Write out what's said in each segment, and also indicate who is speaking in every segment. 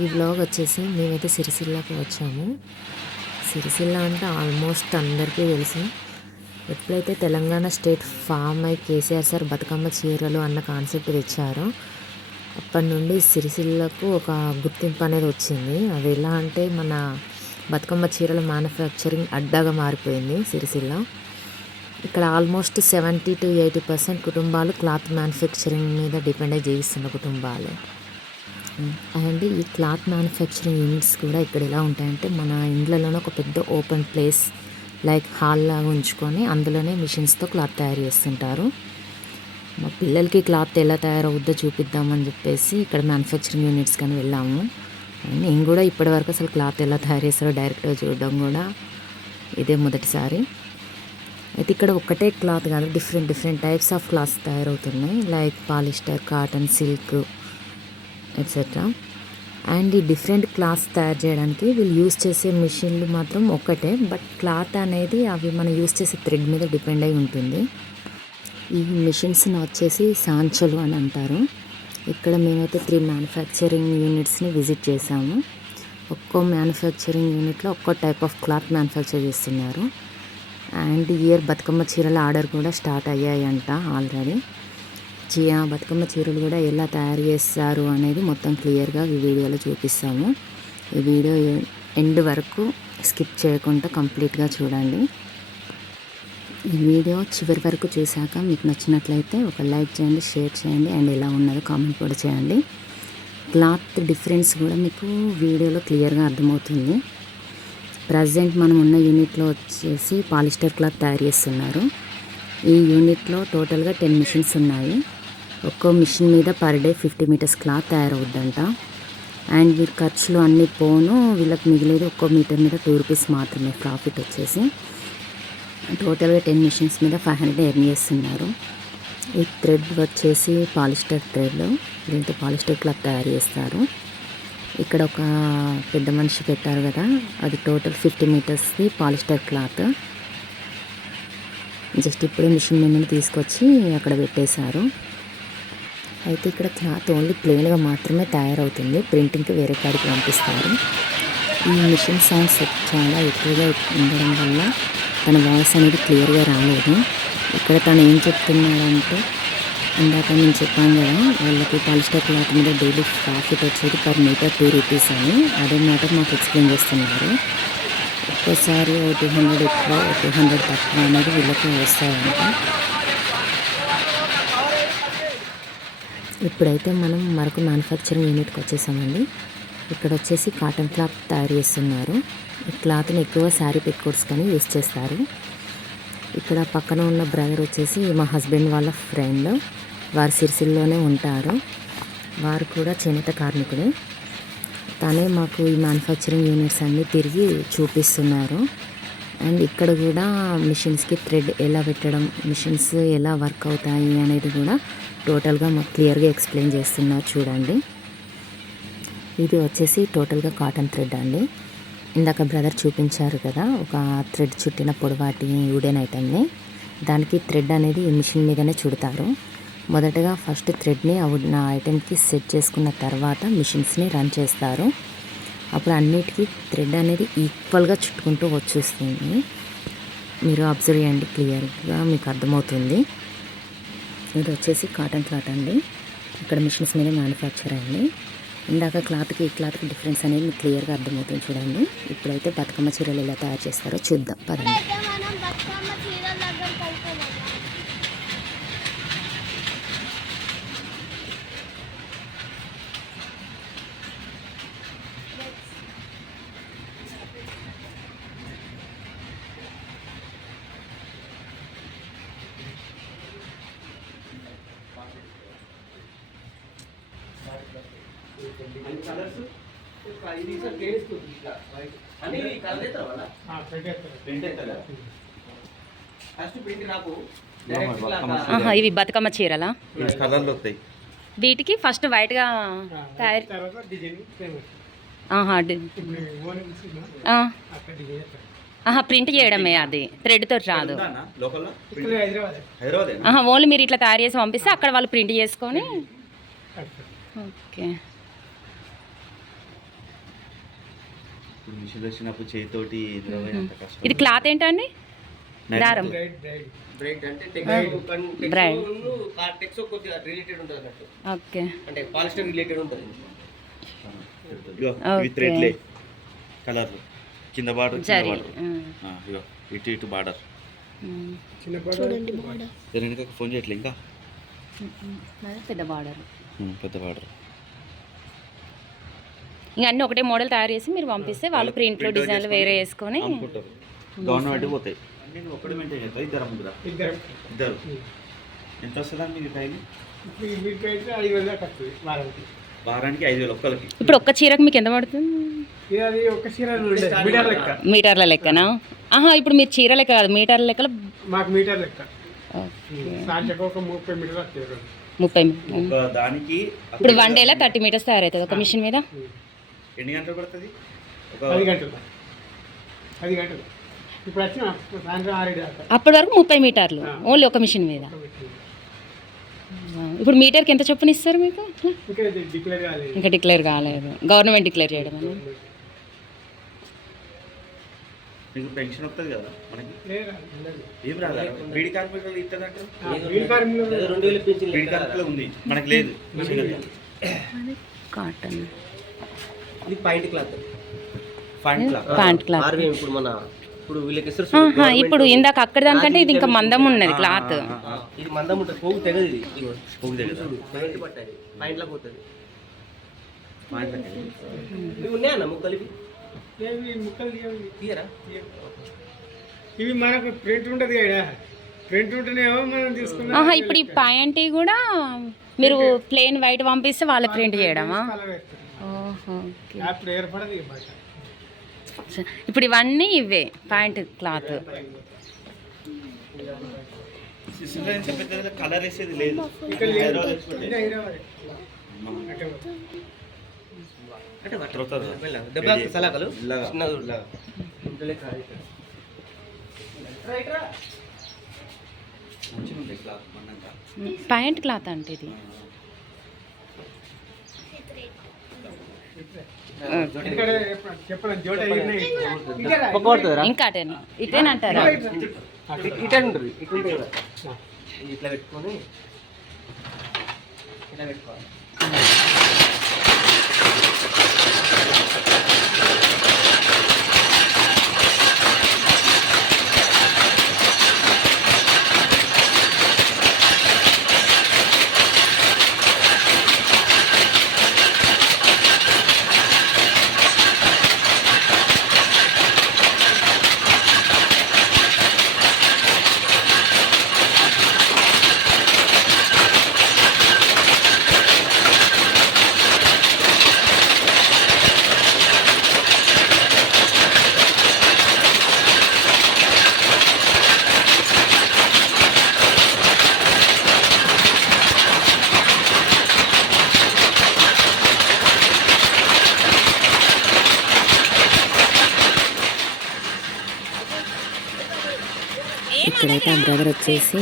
Speaker 1: ఈ బ్లాగ్ వచ్చేసి మేమైతే సిరిసిల్లాకి వచ్చాము. సిరిసిల్ల అంటే ఆల్మోస్ట్ అందరికీ తెలుసు. ఎప్పుడైతే తెలంగాణ స్టేట్ ఫామ్ అయి కేసీఆర్ సార్ బతుకమ్మ చీరలు అన్న కాన్సెప్ట్ తెచ్చారో అప్పటి నుండి సిరిసిల్లకు ఒక గుర్తింపు అనేది వచ్చింది. అది ఎలా అంటే మన బతుకమ్మ చీరల మ్యానుఫ్యాక్చరింగ్ అడ్డాగా మారిపోయింది సిరిసిల్ల. ఇక్కడ almost seventy to eighty percent కుటుంబాలు క్లాత్ మ్యానుఫ్యాక్చరింగ్ మీద డిపెండ్ అయి జీవిస్తున్న కుటుంబాలు. అండ్ ఈ క్లాత్ మ్యానుఫ్యాక్చరింగ్ యూనిట్స్ కూడా ఇక్కడ ఎలా ఉంటాయంటే మన ఇండ్లలోనే ఒక పెద్ద ఓపెన్ ప్లేస్ లైక్ హాల్ లాగా ఉంచుకొని అందులోనే మిషన్స్తో క్లాత్ తయారు చేస్తుంటారు. మా పిల్లలకి క్లాత్ ఎలా తయారవుద్దో చూపిద్దామని చెప్పేసి ఇక్కడ మ్యానుఫ్యాక్చరింగ్ యూనిట్స్ కానీ వెళ్ళాము. నేను కూడా ఇప్పటివరకు అసలు క్లాత్ ఎలా తయారు చేస్తారో డైరెక్ట్గా చూడడం కూడా ఇదే మొదటిసారి. అయితే ఇక్కడ ఒక్కటే క్లాత్ కాదు different different types of cloths తయారవుతున్నాయి. Like polyester cotton silk etcetera and ఈ డిఫరెంట్ క్లాత్స్ తయారు చేయడానికి వీళ్ళు యూస్ చేసే మిషన్లు మాత్రం ఒక్కటే. బట్ క్లాత్ అనేది అవి మనం యూస్ చేసే థ్రెడ్ మీద డిపెండ్ అయి ఉంటుంది. ఈ మిషన్స్ని వచ్చేసి సాంచలు అని అంటారు. ఇక్కడ మేమైతే త్రీ మ్యానుఫ్యాక్చరింగ్ యూనిట్స్ని విజిట్ చేసాము. ఒక్కో మ్యానుఫ్యాక్చరింగ్ యూనిట్లో ఒక్కో టైప్ ఆఫ్ క్లాత్ మ్యానుఫ్యాక్చర్ చేస్తున్నారు. అండ్ ఇయర్ బతుకమ్మ చీరల ఆర్డర్ కూడా స్టార్ట్ అయ్యాయంట ఆల్రెడీ చీర బతుకమ్మ చీరలు కూడా ఎలా తయారు చేస్తారు అనేది మొత్తం క్లియర్గా ఈ వీడియోలో చూపిస్తాము. ఈ వీడియో ఎండ్ వరకు స్కిప్ చేయకుండా కంప్లీట్గా చూడండి. ఈ వీడియో చివరి వరకు చూశాక మీకు నచ్చినట్లయితే ఒక లైక్ చేయండి షేర్ చేయండి అండ్ ఎలా ఉన్నదో కామెంట్ కూడా చేయండి. క్లాత్ డిఫరెన్స్ కూడా మీకు వీడియోలో క్లియర్గా అర్థమవుతుంది. ప్రజెంట్ మనం ఉన్న యూనిట్లో వచ్చేసి పాలిస్టర్ క్లాత్ తయారు చేస్తున్నారు. ఈ యూనిట్లో టోటల్గా టెన్ మిషన్స్ ఉన్నాయి. ఒక్కో మిషన్ మీద per day fifty metres cloth తయారవుద్దంట. And వీరి ఖర్చులు అన్నీ పోను వీళ్ళకి మిగిలేదు ఒక్కో మీటర్ మీద టూ రూపీస్ మాత్రమే ప్రాఫిట్ వచ్చేసి. టోటల్గా టెన్ మిషన్స్ మీద ఫైవ్ హండ్రెడ్ ఎర్న్ చేస్తున్నారు. ఈ థ్రెడ్ వచ్చేసి పాలిస్టర్ థ్రెడ్ దీంతో పాలిస్టర్ క్లాత్ తయారు చేస్తారు. ఇక్కడ ఒక పెద్ద మనిషి పెట్టారు కదా అది టోటల్ ఫిఫ్టీ మీటర్స్ది పాలిస్టర్ క్లాత్. జస్ట్ ఇప్పుడే మిషన్ మీద తీసుకొచ్చి అక్కడ పెట్టేశారు. అయితే ఇక్కడ క్లాత్ ఓన్లీ ప్లెయిన్గా మాత్రమే తయారవుతుంది. ప్రింటింగ్కి వేరే కాడికి పంపిస్తారు. ఈ మిషన్ సౌండ్స్ చాలా ఎక్కువగా ఉండడం వల్ల తన వాయిస్ అనేది క్లియర్గా రాలేదు. ఇక్కడ తను ఏం చెప్తున్నాడంటే ఇందాక నేను చెప్పాను కదా వాళ్ళకి పాలిస్టర్ క్లాత్ మీద డైలీ ప్రాఫిట్ వచ్చేది పర్ మీటర్ టూ రూపీస్ అని. అదే మ్యాటర్ మాకు ఎక్స్ప్లెయిన్ చేస్తున్నారు. ఒక్కోసారి టూ హండ్రెడ్ ఎక్కువ టూ హండ్రెడ్ తక్కువ అనేది వీళ్ళకి వస్తాయంట. ఇప్పుడైతే మనం మరొక మ్యానుఫ్యాక్చరింగ్ యూనిట్కి వచ్చేసామండి. ఇక్కడ వచ్చేసి కాటన్ క్లాత్ తయారు చేస్తున్నారు. ఈ క్లాత్ని ఎక్కువ శారీ పెట్టుకోట్స్ కానీ యూస్ చేస్తారు. ఇక్కడ పక్కన ఉన్న బ్రదర్ వచ్చేసి మా హస్బెండ్ వాళ్ళ ఫ్రెండ్ వారు సిరిసిల్లోనే ఉంటారు. వారు కూడా చేనేత కార్మికుడే తనే మాకు ఈ మ్యానుఫ్యాక్చరింగ్ యూనిట్స్ అన్నీ తిరిగి చూపిస్తున్నారు. అండ్ ఇక్కడ కూడా మిషన్స్కి థ్రెడ్ ఎలా పెట్టడం మిషన్స్ ఎలా వర్క్ అవుతాయి అనేది కూడా టోటల్గా మాకు క్లియర్గా ఎక్స్ప్లెయిన్ చేస్తున్నారు చూడండి. ఇది వచ్చేసి టోటల్గా కాటన్ థ్రెడ్ అండి. ఇందాక బ్రదర్ చూపించారు కదా ఒక థ్రెడ్ చుట్టిన పొడవాటి ఉడెన్ ఐటమ్ని దానికి థ్రెడ్ అనేది ఈ మిషన్ మీదనే చుడతారు. మొదటగా ఫస్ట్ థ్రెడ్ని ఆ ఐటెంకి సెట్ చేసుకున్న తర్వాత మిషన్స్ని రన్ చేస్తారు. అప్పుడు అన్నిటికీ థ్రెడ్ అనేది ఈక్వల్గా చుట్టుకుంటూ వచ్చేస్తుంది. మీరు అబ్జర్వ్ చేయండి క్లియర్గా మీకు అర్థమవుతుంది. ఇది వచ్చేసి కాటన్ క్లాత్ అండి. ఇక్కడ మిషన్స్ మీద మ్యానుఫ్యాక్చర్ అయింది ఇందాక క్లాత్కి ఈ క్లాత్కి డిఫరెన్స్ అనేది మీకు క్లియర్గా అర్థమవుతుంది చూడండి. ఇప్పుడైతే బతుకమ్మ చీరలు ఎలా తయారు చేస్తారో చూద్దాం. పదండి
Speaker 2: అయితే మనం బతుకమ్మ చీరల దగ్గరికి వెళ్తున్నాం
Speaker 3: అన్ని కలర్స్ ఇది సార్ కేస్తుంది ఇట్లా వైట్ అన్ని కలర్ వాళ్ళ ప్రింట్ ఎత్తారా ఫస్ట్ ప్రింట్ నాకు
Speaker 4: ఇవి బతుకమ్మ చీరలా?
Speaker 5: కలర్లు వస్తాయి.
Speaker 4: వీటికి ఫస్ట్ వైట్గా తయారు ప్రింట్ చేయడమే అది. రాదు.
Speaker 6: హైదరాబాద్
Speaker 5: హైదరాబాద్
Speaker 4: ఆహా ఓన్లీ మీరు ఇట్లా తయారు చేసి పంపిస్తే అక్కడ వాళ్ళు ప్రింట్ చేసుకొని ఓకే.
Speaker 5: ఇప్పుడు మిషన్ వచ్చినప్పుడు చేతితోటి ఇందులో పోయినంత కష్టం.
Speaker 4: ఇది క్లాత్ ఏంటండి. దారం.
Speaker 6: బ్రైడ్ బ్రైడ్
Speaker 3: బ్రైట్ అంటే
Speaker 4: Bright.
Speaker 3: టెక్సో కొద్దిగా రిలేటెడ్ ఉంటుంది అన్నట్టు.
Speaker 4: ఓకే.
Speaker 3: అంటే పాలిస్టర్ రిలేటెడ్ ఉంటుంది.
Speaker 5: ఇగో ఇవి
Speaker 4: Okay.
Speaker 5: థ్రెడ్లే కలర్లు కింద బార్డర్ కింద
Speaker 4: జరి
Speaker 5: బార్డర్. ఇగో ఇటు ఇటు బార్డర్.
Speaker 6: చిన్న పడ
Speaker 2: చూడండి మోడల్
Speaker 5: దీనికి ఫోన్ చేయట్లే ఇంకా?
Speaker 4: పెద్ద బార్డర్.
Speaker 5: ఉమ్, పెద్ద బార్డర్.
Speaker 4: ఇంకా అన్ని ఒకటే మోడల్ తయారు చేసి మీరు పంపిస్తే వాళ్ళు ప్రింట్లు డిజైన్లు
Speaker 5: చేసుకొని
Speaker 4: వేరే వేసుకొని
Speaker 5: గవర్నమెంట్ పోతాయి. ఇద్దరు ఎంత వస్తుందండి
Speaker 6: ఇప్పుడు వారానికి.
Speaker 5: ఐదు వేలు ఒక్కరికి
Speaker 4: ఒక్క చీరకు మీకు ఎంత పడుతుంది? మీటర్ల లెక్కనా? ఆహా ఇప్పుడు మీరు చీర లెక్క కాదు మీటర్ల లెక్కలో
Speaker 6: మాకు మీటర్ లెక్క. ముప్పై
Speaker 5: దానికి
Speaker 4: ఇప్పుడు వన్ డేలో థర్టీ మీటర్స్ తయారవుతుంది ఒక మిషన్ మీద?
Speaker 5: ఎన్ని గంటలు పడుతుంది? ఒక
Speaker 6: పది గంటలు. పది గంటలు. ఇప్పుడు వచ్చిన సాయంత్రం ఆరేడు దాకా.
Speaker 4: అప్పటి వరకు ముప్పై మీటర్లు. ఓన్లీ ఒక మిషన్ మీద. ఇప్పుడు మీటర్కి ఎంత చొప్పున ఇస్తారు మీకు?
Speaker 6: ఇంకా డిక్లేర్ కాలేదు.
Speaker 4: ఇంకా డిక్లేర్ కాలేదు. గవర్నమెంట్ డిక్లేర్ చేయడం అని.
Speaker 5: మీకు పెన్షన్ వస్తుంది కదా మనకి. ఏం రాదా? బీడి కార్మికులు ఉంది. మనకి లేదు.
Speaker 4: కాటన్.
Speaker 3: ఇది పాయింట్ క్లాత్.
Speaker 4: Pant cloth.
Speaker 3: ఇప్పుడు మన ఇప్పుడు వీళ్ళకి
Speaker 4: ఇందాక అక్కడ దానికంటే ఇది ఇంకా మందం ఉన్నది క్లాత్.
Speaker 3: ఇది మందం ఉంటుంది. పోగు తెగదు ఇది.
Speaker 5: పోగు తెగదా?
Speaker 3: చూడు, పాయింట్ పట్టాలి. పాయింట్ లా పోతుంది. ఇవి ఉన్నాయన్న ముక్కలు ఇవి?
Speaker 6: ఏవి ముక్కలు
Speaker 3: తీయరా?
Speaker 6: ఇవి మనకు ప్రింట్ ఉంటుంది కదా. ప్రింట్ ఉంటేనేమో మనం తీసుకున్నాం
Speaker 4: ఆహా ఇప్పుడు ఈ పాయింట్. కూడా మీరు ప్లేన్ వైట్ పంపిస్తే వాళ్ళ ప్రింట్ చేయడమా?
Speaker 6: అప్పుడు ఏర్పడదు
Speaker 4: ఇప్పుడు ఇవన్నీ ఇవే పాయింట్ క్లాత్.
Speaker 5: కలర్ వేసేది లేదు.
Speaker 6: ఇక్కడ లేదు.
Speaker 5: హైదరాబాద్. తెచ్చుకుంటే.
Speaker 6: ఇంకా
Speaker 4: అటేనా? ఇటేనంటారా?
Speaker 3: ఇటు- ఇటు ఉంటుంది. ఇటు ఉంటుంది. కదా. ఇది ఇట్లా పెట్టుకొని ఇట్లా పెట్టుకోవాలి
Speaker 1: ఇక్కడైతే ఆ బ్రదర్ వచ్చేసి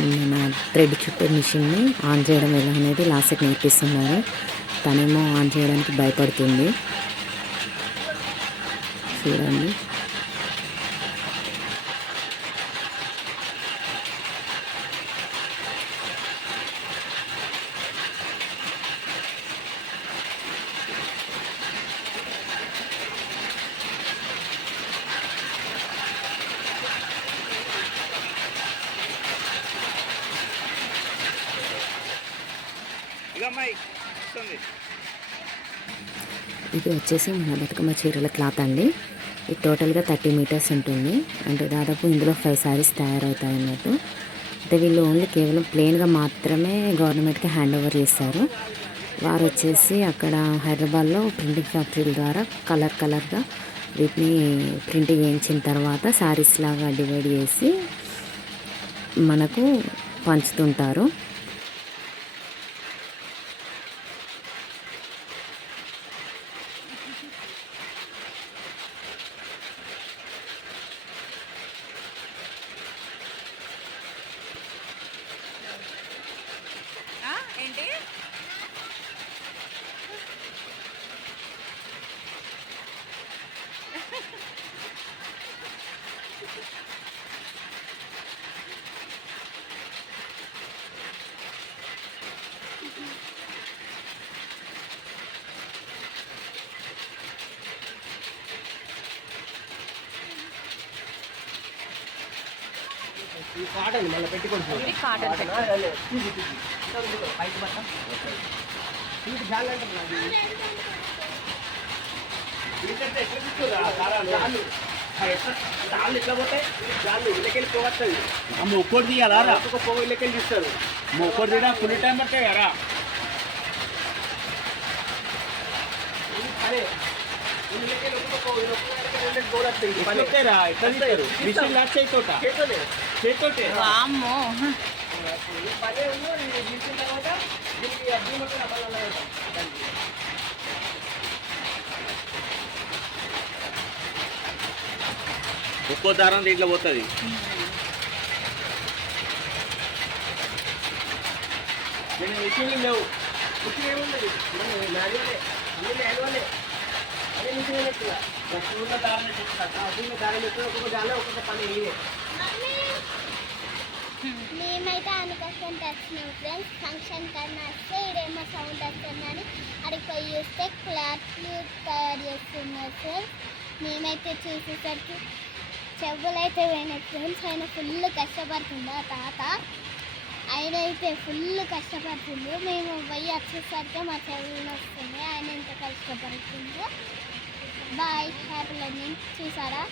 Speaker 1: మన థ్రెడ్ చుట్టే మిషన్ని ఆన్ చేయడం ఎలా అనేది లాస్ట్కి నేర్పిస్తున్నారు. తనేమో ఆన్ చేయడానికి భయపడుతుంది. చూడండి. ఇది వచ్చేసి మన బతుకమ్మ చీరల క్లాత్ అండి. ఇది టోటల్గా థర్టీ మీటర్స్ ఉంటుంది. అంటే దాదాపు ఇందులో ఫైవ్ శారీస్ తయారవుతాయి అన్నట్టు. అంటే వీళ్ళు ఓన్లీ కేవలం ప్లెయిన్గా మాత్రమే గవర్నమెంట్కి హ్యాండ్ ఓవర్ చేస్తారు. వారు వచ్చేసి అక్కడ హైదరాబాద్లో ప్రింటింగ్ ఫ్యాక్టరీల ద్వారా కలర్ కలర్గా వీటిని ప్రింట్ చేయించిన తర్వాత శారీస్ లాగా డివైడ్ చేసి మనకు పంచుతుంటారు.
Speaker 3: కాటన్ మళ్ళీ పెట్టుకోండి
Speaker 4: ఇది కాటన్ పెట్టి
Speaker 3: పైకి పట్టం. ఇది ఎట్లా తీసుకురా దారాలు? ఎట్లా పోతాయి? ఇళ్ళకెళ్ళి పోవస్తుంది
Speaker 5: అమ్మ ఒక్కటి తీయాలా? రా.
Speaker 3: ఒక్కొక్క పోగు ఇళ్ళకెళ్ళి తీస్తారు.
Speaker 5: అమ్మ ఒక్కటి తీయడా ఫుల్ టైం పడతాయి కదా
Speaker 3: ఇది పనే. ఇళ్ళకెళ్ళి ఒక్కొక్క పోగు ఒక్కొక్క పోగు వస్తాయి. పనే.
Speaker 5: ఎట్లా తీస్తారు? మిషన్
Speaker 3: చేత్తోనే.
Speaker 5: చేతోటే
Speaker 4: వామ్మో.
Speaker 5: ఒక్కో దారం దీంట్లో పోతుంది.
Speaker 3: నేను మిషన్లు లేవు. మిషన్ ఏమున్నది మన మాన్యువలే. అన్ని మాన్యువలే. అదే మిషన్ ఉన్న దారం అసలు దారం. ఎక్కడ ఒక్కొక్క దారం ఒక్కొక్క పని
Speaker 2: మేమైతే ఫ్రెండ్స్. ఫంక్షన్ కన్నా వస్తే ఇడేమో సౌండ్ వస్తుందని అడిగి పోయి చూస్తే క్లాత్లు తయారు చేస్తున్నారు ఫ్రెండ్స్. మేమైతే చూసేసరికి చెవులైతే పోయినాయి ఫ్రెండ్స్. ఆయన ఫుల్ కష్టపడుతుందా తాత. ఆయన అయితే ఫుల్ కష్టపడుతుంది మేము పోయి వచ్చేసరికి మా చెవులు వస్తుంది ఆయన ఎంత కష్టపడుతుందో బాయ్ హ్యాపీ లర్నింగ్. చూసారా?